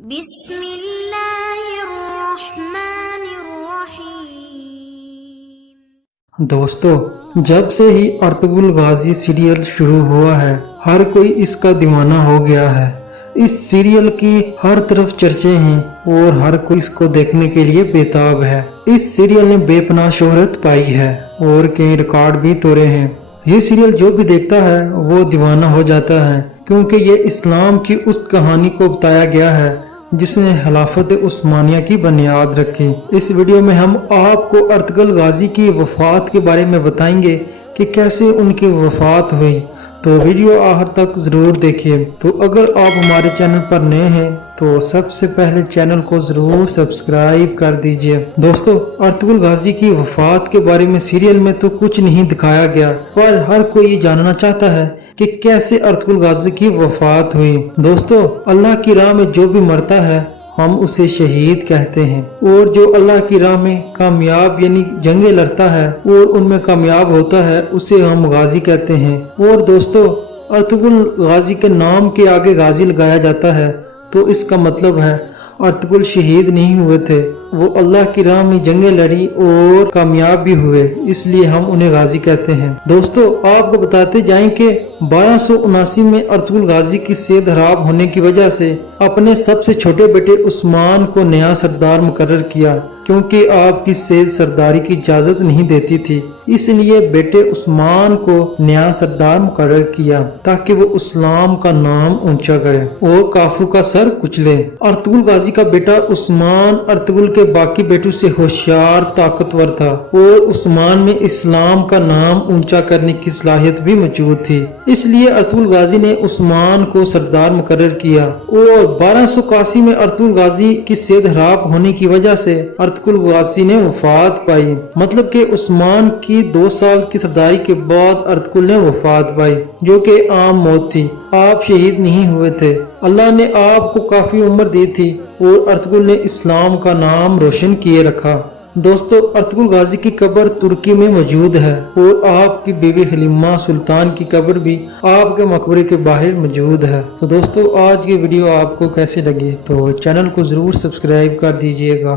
بسم اللہ الرحمن الرحیم۔ دوستو، جب سے ہی ارطغرل غازی سیریل شروع ہوا ہے، ہر کوئی اس کا دیوانہ ہو گیا ہے۔ اس سیریل کی ہر طرف چرچے ہیں اور ہر کوئی اس کو دیکھنے کے لیے بےتاب ہے۔ اس سیریل نے بے پناہ شہرت پائی ہے اور کئی ریکارڈ بھی توڑے ہیں۔ یہ سیریل جو بھی دیکھتا ہے وہ دیوانہ ہو جاتا ہے، کیونکہ یہ اسلام کی اس کہانی کو بتایا گیا ہے جس نے خلافت عثمانیہ کی بنیاد رکھی۔ اس ویڈیو میں ہم آپ کو ارطغرل غازی کی وفات کے بارے میں بتائیں گے کہ کیسے ان کی وفات ہوئی، تو ویڈیو آخر تک ضرور دیکھیے۔ تو اگر آپ ہمارے چینل پر نئے ہیں تو سب سے پہلے چینل کو ضرور سبسکرائب کر دیجئے۔ دوستو، ارطغرل غازی کی وفات کے بارے میں سیریل میں تو کچھ نہیں دکھایا گیا، پر ہر کوئی یہ جاننا چاہتا ہے کہ کیسے ارطغرل غازی کی وفات ہوئی۔ دوستو، اللہ کی راہ میں جو بھی مرتا ہے ہم اسے شہید کہتے ہیں، اور جو اللہ کی راہ میں کامیاب یعنی جنگیں لڑتا ہے اور ان میں کامیاب ہوتا ہے اسے ہم غازی کہتے ہیں۔ اور دوستو، ارطغرل غازی کے نام کے آگے غازی لگایا جاتا ہے تو اس کا مطلب ہے ارطغرل شہید نہیں ہوئے تھے، وہ اللہ کی راہ میں جنگیں لڑی اور کامیاب بھی ہوئے، اس لیے ہم انہیں غازی کہتے ہیں۔ دوستو، آپ کو بتاتے جائیں کہ 1279 میں ارطغرل غازی کی صحت خراب ہونے کی وجہ سے اپنے سب سے چھوٹے بیٹے عثمان کو نیا سردار مقرر کیا، کیونکہ آپ کی صحت سرداری کی اجازت نہیں دیتی تھی، اس لیے بیٹے عثمان کو نیا سردار مقرر کیا تاکہ وہ اسلام کا نام اونچا کرے اور کافروں کا سر کچلے۔ ارطغرل غازی کا بیٹا عثمان ارطغرل کے باقی بیٹوں سے ہوشیار، طاقتور تھا اور عثمان میں اسلام کا نام اونچا کرنے کی صلاحیت بھی موجود تھی، اس لیے ارطغرل غازی نے عثمان کو سردار مقرر کیا۔ اور 1281 میں ارطغرل غازی کی صحت خراب ہونے کی وجہ سے ارطغرل غازی نے وفات پائی، مطلب کہ عثمان کی 2 سال کی سرداری کے بعد ارطغرل نے وفات پائی، جو کہ عام موت تھی۔ آپ شہید نہیں ہوئے تھے، اللہ نے آپ کو کافی عمر دی تھی اور ارطغرل نے اسلام کا نام روشن کیے رکھا۔ دوستو، ارطغرل غازی کی قبر ترکی میں موجود ہے اور آپ کی بیوی حلیمہ سلطان کی قبر بھی آپ کے مقبرے کے باہر موجود ہے۔ تو دوستو، آج کی ویڈیو آپ کو کیسے لگی تو چینل کو ضرور سبسکرائب کر دیجئے گا۔